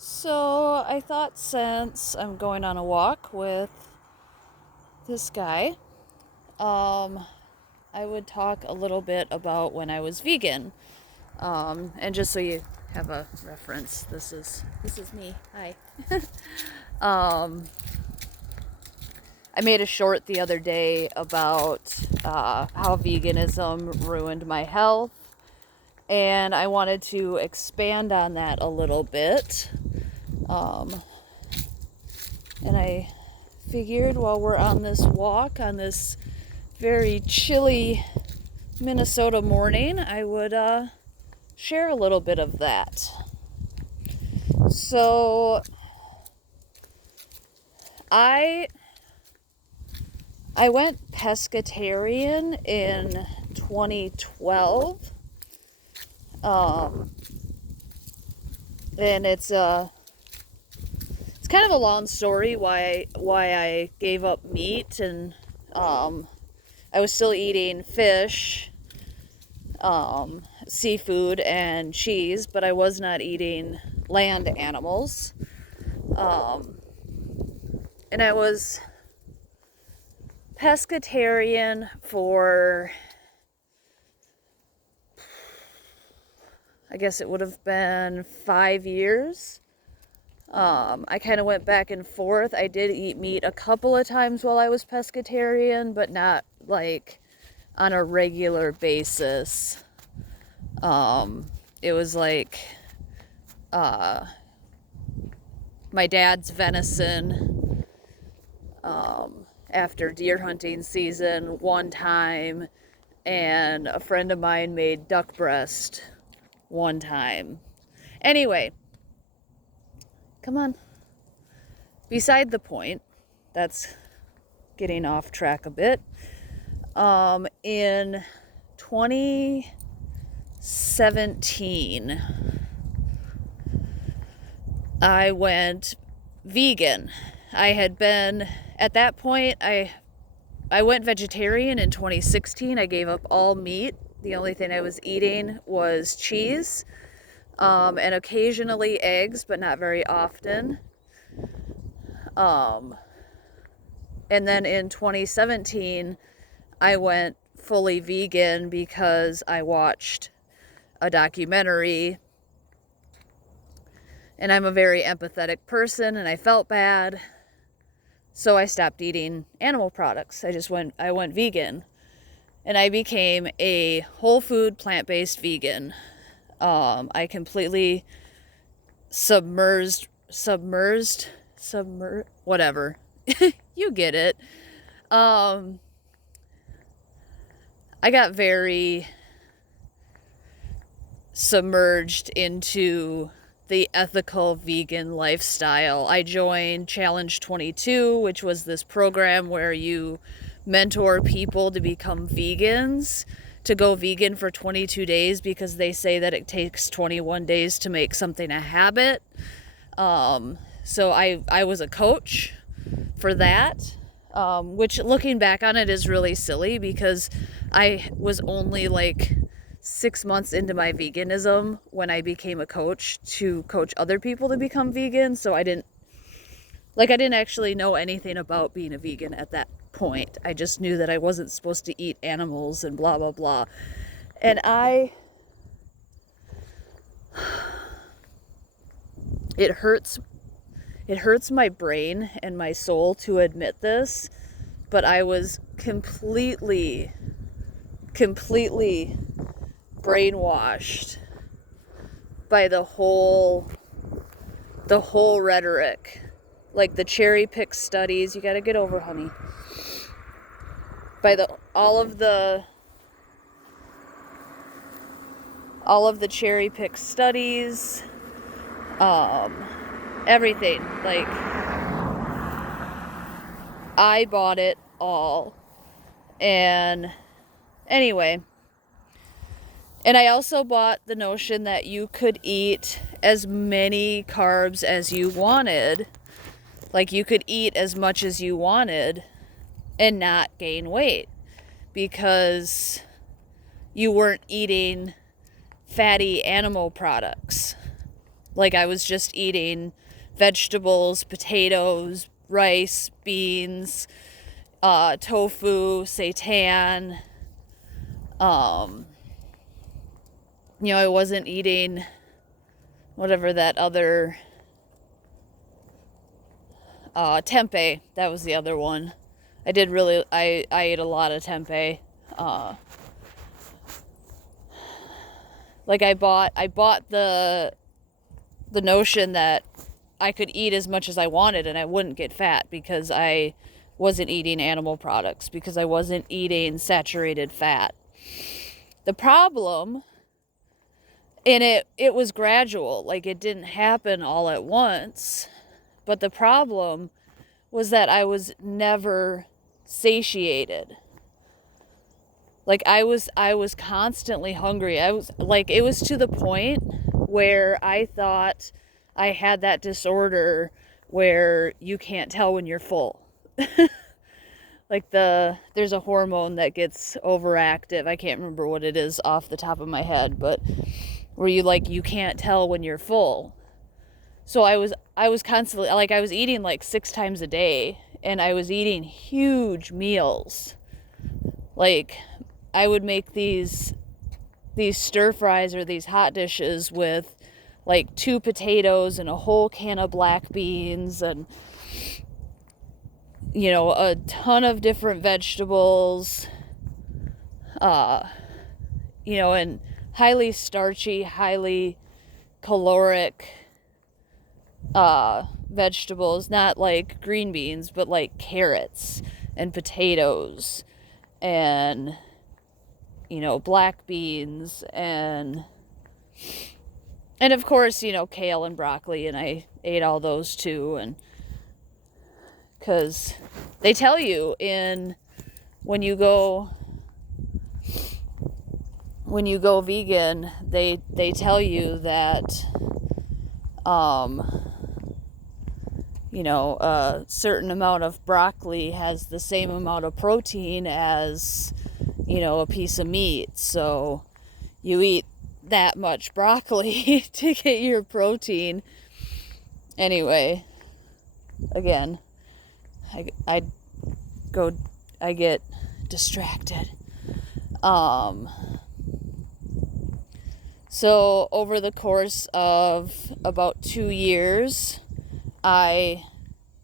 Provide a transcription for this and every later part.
So I thought since I'm going on a walk with this guy, um, I would talk a little bit about when I was vegan. And just so you have a reference, this is me. Hi. Um, I made a short the other day about how veganism ruined my health, and I wanted to expand on that a little bit. And I figured while we're on this walk on this very chilly Minnesota morning, I would share a little bit of that. So I I went pescatarian in 2012. Um, and it's kind of a long story why I gave up meat, and I was still eating fish, seafood, and cheese, but I was not eating land animals. Um, and I was pescatarian for, I guess it would have been 5 years. I kind of went back and forth. I did eat meat a couple of times while I was pescatarian, but not like on a regular basis. It was like my dad's venison after deer hunting season one time, and a friend of mine made duck breast one time. Anyway, come on. Beside the point, that's getting off track a bit. In 2017, I went vegan. I had been, at that point, I went vegetarian in 2016. I gave up all meat. The only thing I was eating was cheese, and occasionally eggs, but not very often. And then in 2017, I went fully vegan because I watched a documentary, and I'm a very empathetic person, and I felt bad, so I stopped eating animal products. I went vegan, and I became a whole food, plant-based vegan. I completely whatever. You get it. I got very submerged into the ethical vegan lifestyle. I joined Challenge 22, which was this program where you mentor people to become vegans, to go vegan for 22 days, because they say that it takes 21 days to make something a habit. So I was a coach for that, which, looking back on it, is really silly because I was only like 6 months into my veganism when I became a coach to coach other people to become vegan. So I didn't actually know anything about being a vegan at that point. I just knew that I wasn't supposed to eat animals and blah, blah, blah. And it hurts my brain and my soul to admit this, but I was completely brainwashed by the whole rhetoric, like the cherry pick studies. You got to get over, honey. By all of the cherry pick studies, everything. Like, I bought it all. And anyway, and I also bought the notion that you could eat as many carbs as you wanted. Like, you could eat as much as you wanted and not gain weight because you weren't eating fatty animal products. Like I was just eating vegetables, potatoes, rice, beans, tofu, seitan. I wasn't eating whatever that other, tempeh. That was the other one. I ate a lot of tempeh. Like I bought the notion that I could eat as much as I wanted and I wouldn't get fat because I wasn't eating animal products, because I wasn't eating saturated fat. The problem, and it was gradual, like it didn't happen all at once, but the problem was that I was never satiated. Like I was constantly hungry. I was like, it was to the point where I thought I had that disorder where you can't tell when you're full. Like there's a hormone that gets overactive. I can't remember what it is off the top of my head, but where you can't tell when you're full. So I was constantly, like I was eating like 6 times a day, and I was eating huge meals. Like I would make these stir fries or these hot dishes with like 2 potatoes and a whole can of black beans and a ton of different vegetables, and highly starchy, highly caloric vegetables, not like green beans, but like carrots and potatoes and black beans and of course, kale and broccoli, and I ate all those too. And because they tell you when you go vegan, they tell you that a certain amount of broccoli has the same amount of protein as a piece of meat. So you eat that much broccoli to get your protein. Anyway, again, I get distracted. So over the course of about 2 years, I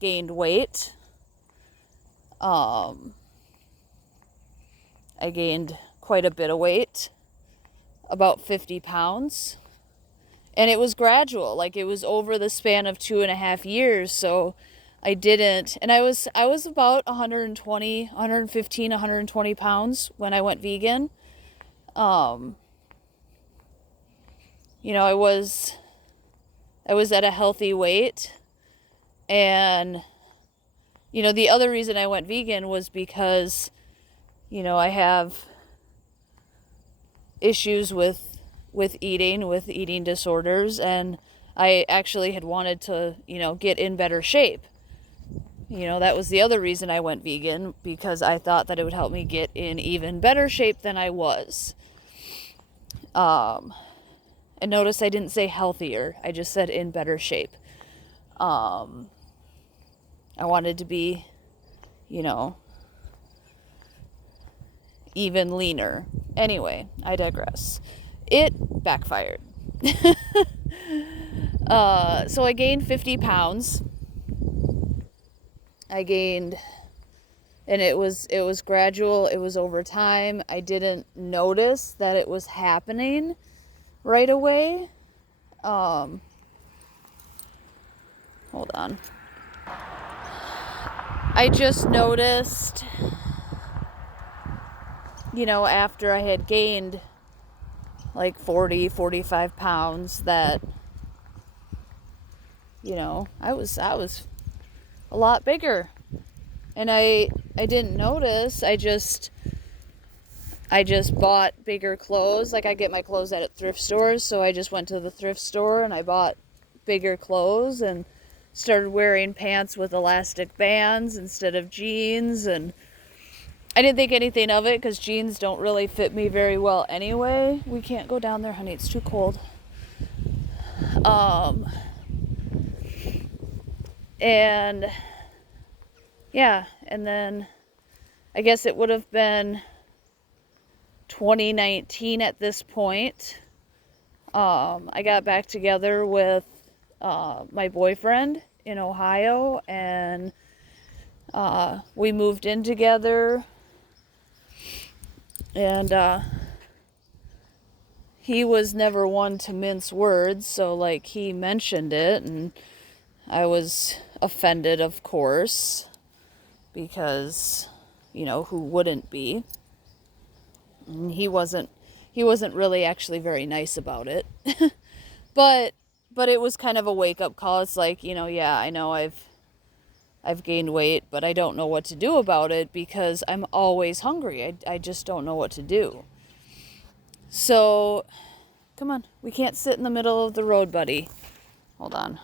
gained weight. I gained quite a bit of weight, about 50 pounds. And it was gradual, like it was over the span of 2.5 years. So I didn't, and I was about 115, 120 pounds when I went vegan. I was at a healthy weight. And, the other reason I went vegan was because, I have issues with eating disorders, and I actually had wanted to, get in better shape. That was the other reason I went vegan, because I thought that it would help me get in even better shape than I was. And notice I didn't say healthier, I just said in better shape. I wanted to be, even leaner. Anyway, I digress. It backfired. So I gained 50 pounds. And it was gradual. It was over time. I didn't notice that it was happening right away. Hold on. I just noticed, after I had gained like 40, 45 pounds that, I was a lot bigger. And I didn't notice. I just bought bigger clothes. Like I get my clothes at thrift stores, so I just went to the thrift store and I bought bigger clothes and started wearing pants with elastic bands instead of jeans. And I didn't think anything of it because jeans don't really fit me very well anyway. We can't go down there, honey. It's too cold. Um, and yeah, and then I guess it would have been 2019 at this point. I got back together with my boyfriend in Ohio, and we moved in together, and he was never one to mince words, so like he mentioned it, and I was offended, of course, because, you know, who wouldn't be? And he wasn't really actually very nice about it. but it was kind of a wake-up call. It's like, you know, yeah, I know I've gained weight, but I don't know what to do about it because I'm always hungry. I just don't know what to do. So, come on, we can't sit in the middle of the road, buddy. Hold on.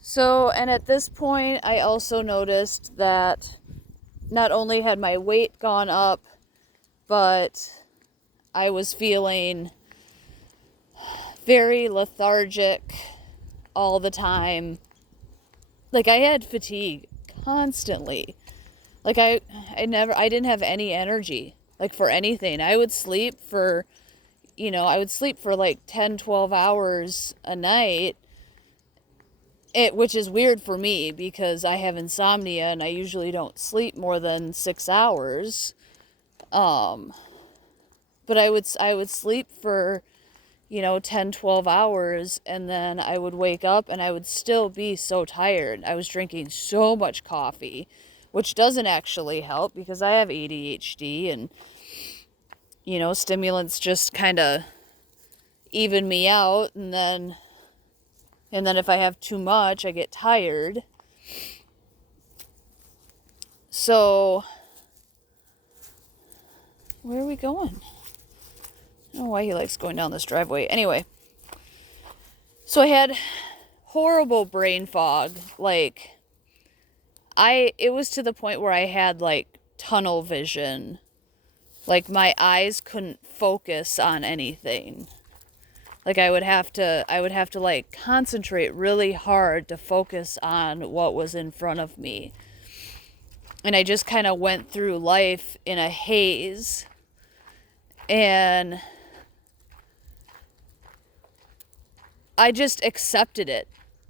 So, and at this point, I also noticed that not only had my weight gone up, but I was feeling very lethargic all the time. Like I had fatigue constantly. Like I didn't have any energy, like for anything. I would sleep for like 10, 12 hours a night. Which is weird for me because I have insomnia and I usually don't sleep more than 6 hours. But I would sleep for, 10, 12 hours, and then I would wake up and I would still be so tired. I was drinking so much coffee, which doesn't actually help because I have ADHD, and, stimulants just kind of even me out, and then if I have too much, I get tired. So, where are we going? I don't know why he likes going down this driveway. Anyway, so I had horrible brain fog. Like, it was to the point where I had, like, tunnel vision. Like, my eyes couldn't focus on anything. Like, I would have to, like, concentrate really hard to focus on what was in front of me. And I just kind of went through life in a haze. And I just accepted it.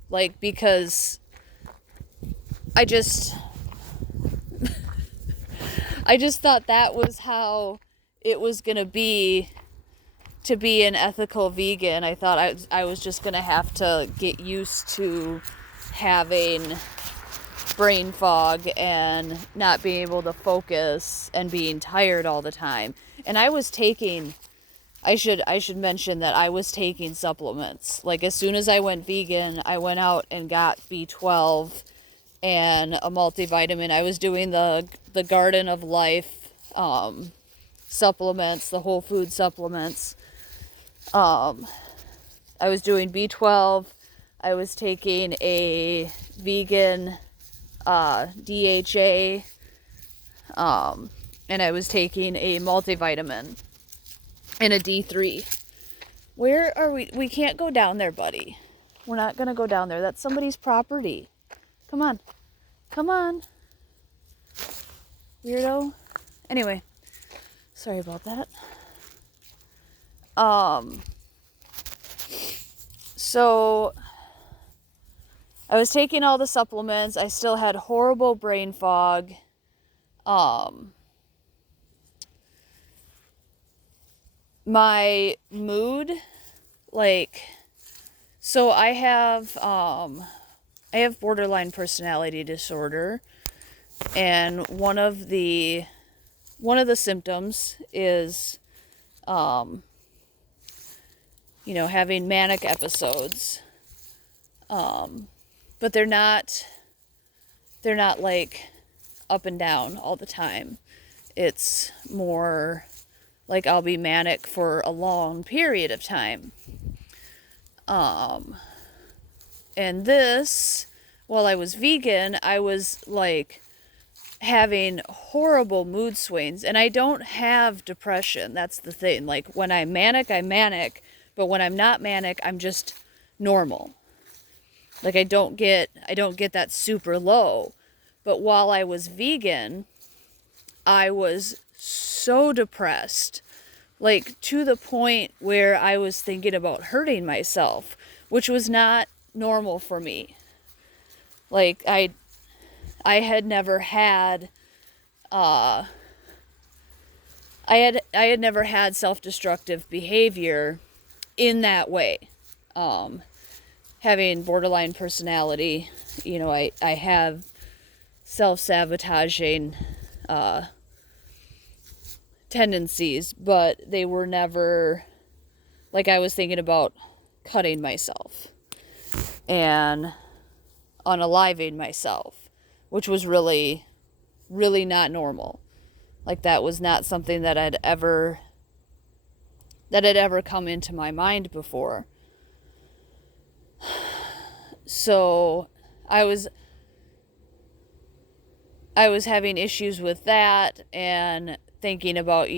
Like, because I just thought that was how it was going to be to be an ethical vegan. I thought I was just going to have to get used to having brain fog and not being able to focus and being tired all the time. And I was taking, I should mention that I was taking supplements. Like, as soon as I went vegan, I went out and got B12 and a multivitamin. I was doing the Garden of Life supplements, the whole food supplements. I was doing B12. I was taking a vegan DHA, and I was taking a multivitamin and a D3. Where are we? We can't go down there, buddy. We're not going to go down there. That's somebody's property. Come on. Come on. Weirdo. Anyway, sorry about that. So I was taking all the supplements. I still had horrible brain fog. My mood, like, so I have borderline personality disorder, and one of the symptoms is, having manic episodes. But they're not like up and down all the time. It's more like I'll be manic for a long period of time. And this, while I was vegan, I was like having horrible mood swings. And I don't have depression. That's the thing. Like, when I'm manic, I'm manic. But when I'm not manic, I'm just normal. Like, I don't get that super low. But while I was vegan, I was so depressed. Like, to the point where I was thinking about hurting myself, which was not normal for me. Like, I had never had I had never had self-destructive behavior in that way. Having borderline personality, I have self-sabotaging tendencies, but they were never like I was thinking about cutting myself and unaliving myself, which was really, really not normal. Like, that was not something that had ever come into my mind before. So I was having issues with that, and thinking about,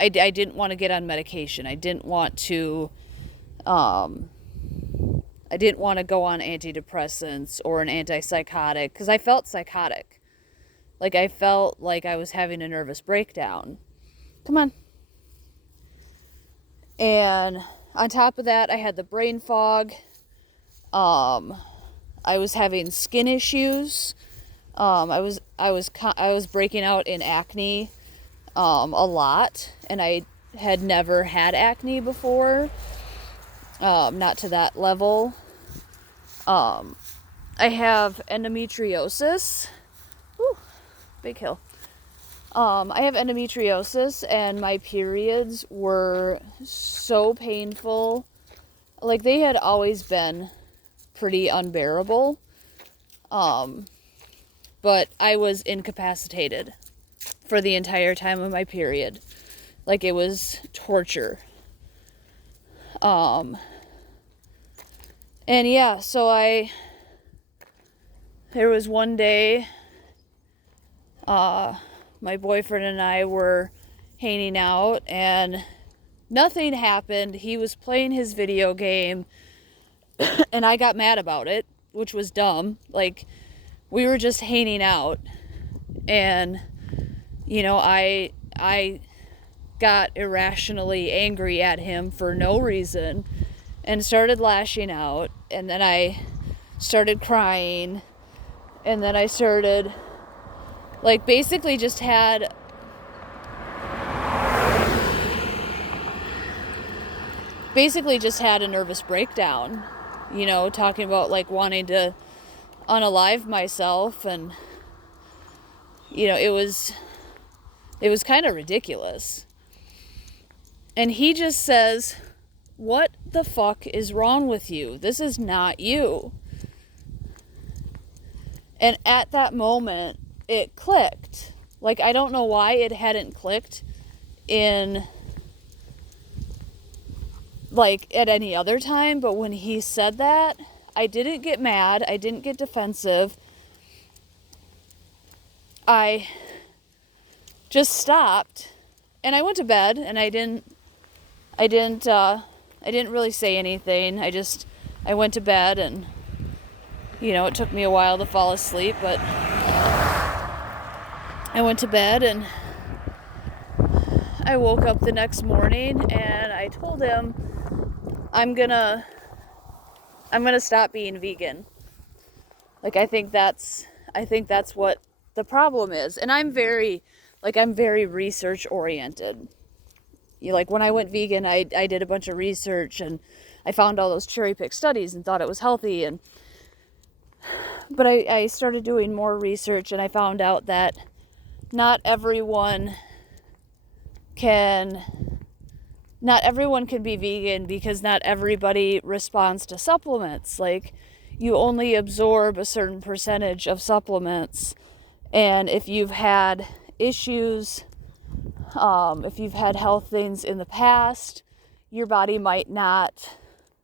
I didn't want to get on medication. I didn't want to go on antidepressants or an antipsychotic, because I felt psychotic. Like, I felt like I was having a nervous breakdown. Come on. And on top of that, I had the brain fog. I was having skin issues. I was breaking out in acne a lot, and I had never had acne before. Not to that level. I have endometriosis. Whew, big hill. I have endometriosis, and my periods were so painful. Like, they had always been pretty unbearable. But I was incapacitated for the entire time of my period. Like, it was torture. And yeah, so there was one day, my boyfriend and I were hanging out, and nothing happened. He was playing his video game, and I got mad about it, which was dumb. Like, we were just hanging out, and, I got irrationally angry at him for no reason, and started lashing out, and then I started crying, and then I started, like, basically just had a nervous breakdown, talking about, like, wanting to unalive myself, and, it was kind of ridiculous. And he just says, "What the fuck is wrong with you? This is not you." And at that moment, it clicked. Like, I don't know why it hadn't clicked in, like, at any other time, but when he said that, I didn't get mad. I didn't get defensive. I just stopped, and I went to bed, and I didn't really say anything. I went to bed, and, it took me a while to fall asleep, but I went to bed, and I woke up the next morning, and I told him, I'm gonna stop being vegan. Like, I think that's what the problem is. And I'm very research oriented. Like, when I went vegan, I did a bunch of research, and I found all those cherry pick studies and thought it was healthy. But I started doing more research, and I found out that not everyone can be vegan, because not everybody responds to supplements. Like, you only absorb a certain percentage of supplements, and if you've had issues, if you've had health things in the past, your body might not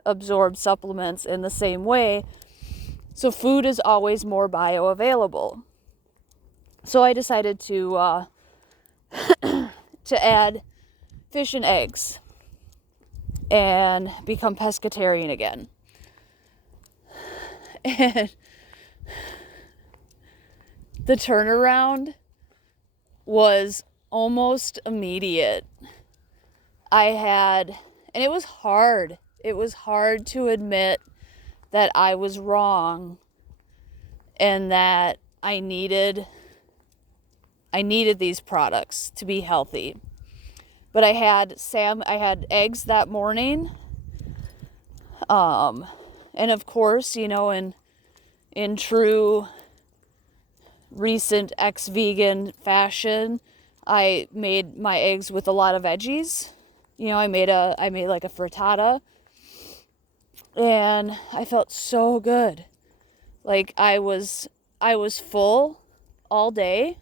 absorb supplements in the same way. So food is always more bioavailable. So I decided to add fish and eggs and become pescatarian again. And the turnaround was almost immediate. And it was hard. It was hard to admit that I was wrong and that I needed these products to be healthy. But I had eggs that morning. And of course, in true recent ex-vegan fashion, I made my eggs with a lot of veggies. I made like a frittata, and I felt so good. Like I was full all day.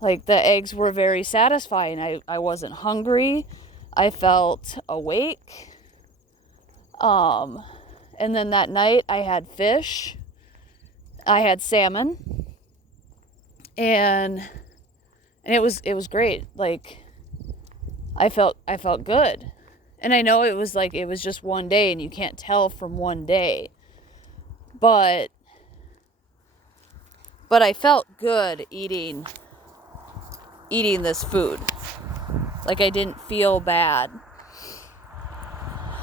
Like the eggs were very satisfying. I wasn't hungry. I felt awake. And then that night I had fish. I had salmon. And it was great. Like I felt good. And I know it was just one day and you can't tell from one day. But I felt good eating this food. Like I didn't feel bad.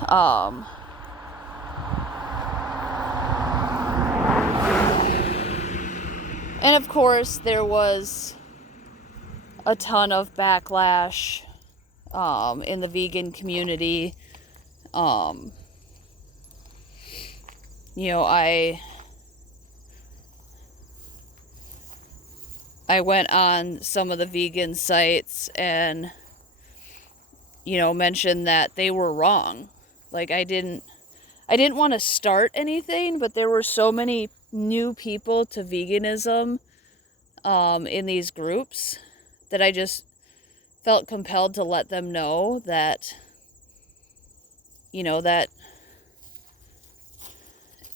And of course there was a ton of backlash in the vegan community. I went on some of the vegan sites and mentioned that they were wrong. Like I didn't want to start anything, but there were so many new people to veganism in these groups that I just felt compelled to let them know that that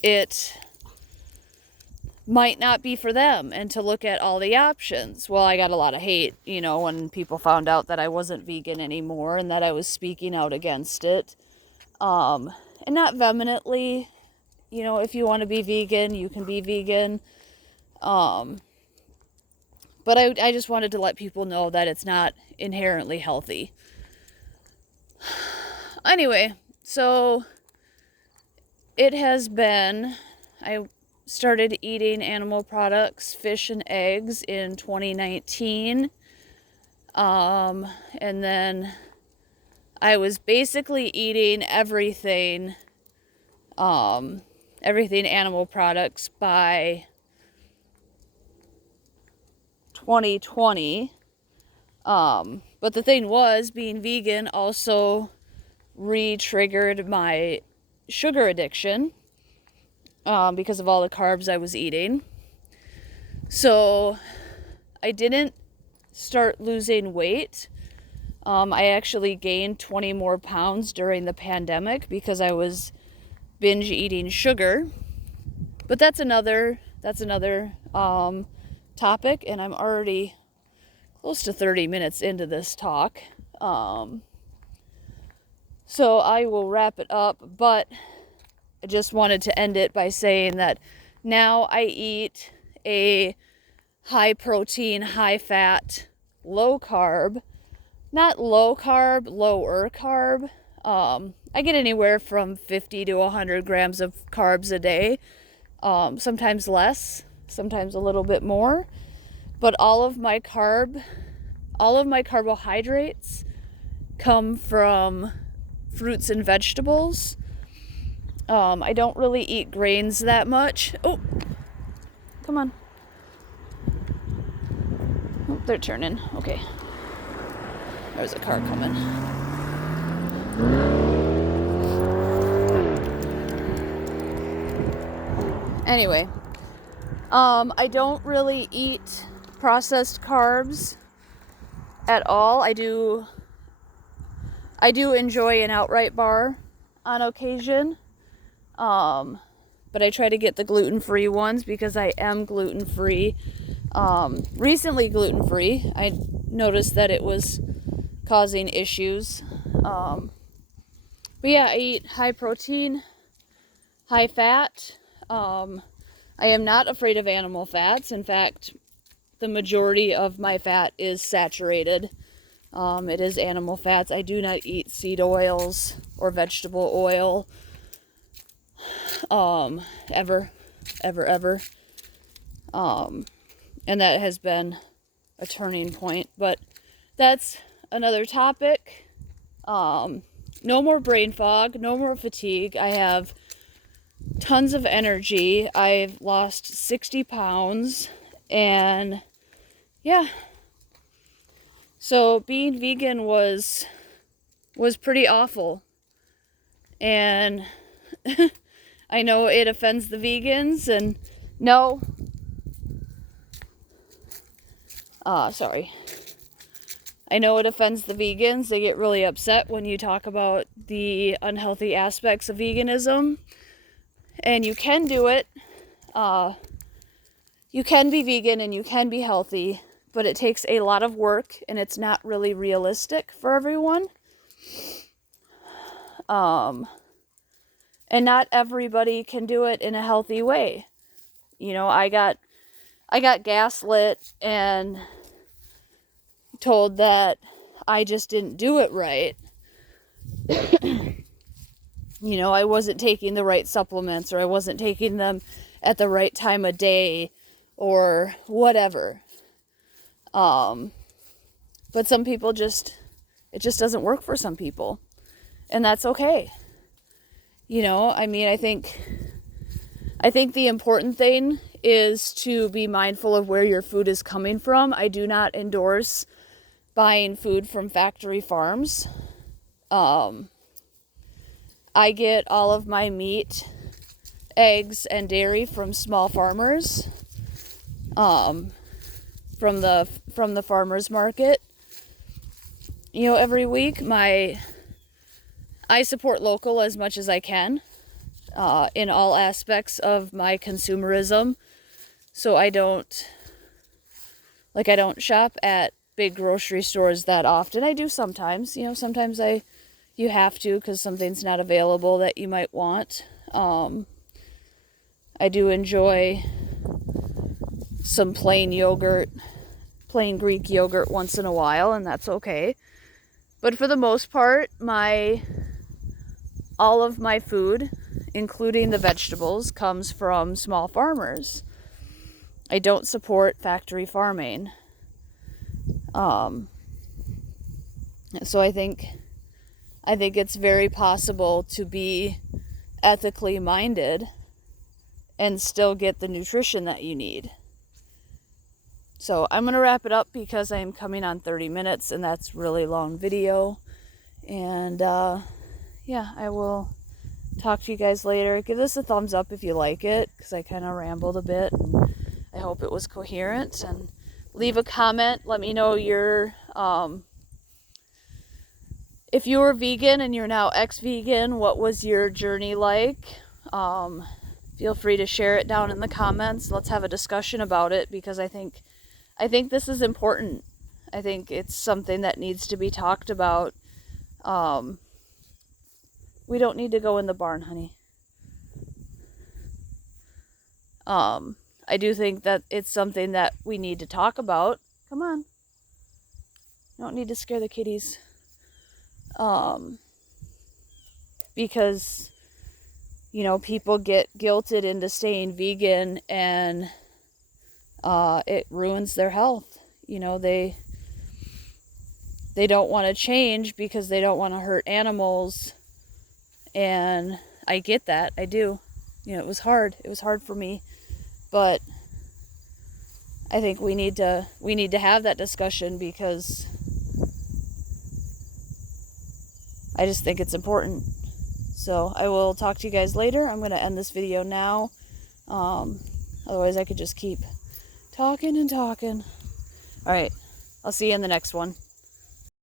it might not be for them, and to look at all the options. Well, I got a lot of hate, when people found out that I wasn't vegan anymore and that I was speaking out against it. And not vehemently, if you want to be vegan, you can be vegan. But I just wanted to let people know that it's not inherently healthy. Anyway, so it has been, I started eating animal products, fish and eggs in 2019. And then I was basically eating everything animal products by 2020. But the thing was, being vegan also re-triggered my sugar addiction. Because of all the carbs I was eating. So I didn't start losing weight. I actually gained 20 more pounds during the pandemic because I was binge eating sugar. But that's another topic, and I'm already close to 30 minutes into this talk. So I will wrap it up, but I just wanted to end it by saying that now I eat a high protein, high fat, low carb, not low carb, lower carb. I get anywhere from 50 to 100 grams of carbs a day, sometimes less, sometimes a little bit more. But all of my carbohydrates come from fruits and vegetables. I don't really eat grains that much. Oh, come on. Oh, they're turning. Okay. There's a car coming. Anyway, I don't really eat processed carbs at all. I do enjoy an outright bar on occasion. But but I try to get the gluten-free ones because I am gluten-free. Recently gluten-free. I noticed that it was causing issues. But yeah, I eat high protein, high fat. I am not afraid of animal fats. In fact, the majority of my fat is saturated. It is animal fats. I do not eat seed oils or vegetable oil. Ever. And that has been a turning point, but that's another topic. No more brain fog, no more fatigue. I have tons of energy. I've lost 60 pounds, and yeah. So being vegan was pretty awful. And I know it offends the vegans, and no. Sorry. I know it offends the vegans. They get really upset when you talk about the unhealthy aspects of veganism. And you can do it. You can be vegan and you can be healthy, but it takes a lot of work and it's not really realistic for everyone. And not everybody can do it in a healthy way. You know, I got gaslit and told that I just didn't do it right. You know, I wasn't taking the right supplements, or I wasn't taking them at the right time of day, or whatever. But some people it just doesn't work for some people. And that's okay. You know, I mean, I think the important thing is to be mindful of where your food is coming from. I do not endorse buying food from factory farms. I get all of my meat, eggs, and dairy from small farmers, from the farmers market. You know, every week I support local as much as I can, in all aspects of my consumerism. So I don't shop at big grocery stores that often. I do sometimes, you know, sometimes you have to because something's not available that you might want. I do enjoy some plain Greek yogurt once in a while, and that's okay. But for the most part, all of my food, including the vegetables, comes from small farmers. I don't support factory farming. So I think it's very possible to be ethically minded and still get the nutrition that you need. So I'm going to wrap it up because I'm coming on 30 minutes and that's a really long video. And yeah, I will talk to you guys later. Give this a thumbs up if you like it, because I kind of rambled a bit. And I hope it was coherent. And leave a comment. Let me know if you were vegan and you're now ex-vegan, what was your journey like? Feel free to share it down in the comments. Let's have a discussion about it, because I think this is important. I think it's something that needs to be talked about. We don't need to go in the barn, honey. I do think that it's something that we need to talk about. Come on. You don't need to scare the kitties. Because, you know, people get guilted into staying vegan and it ruins their health. You know, they don't want to change because they don't want to hurt animals. And I get that. I do. You know, it was hard. It was hard for me. But I think we need to have that discussion, because I just think it's important. So I will talk to you guys later. I'm going to end this video now. Otherwise I could just keep talking and talking. All right. I'll see you in the next one.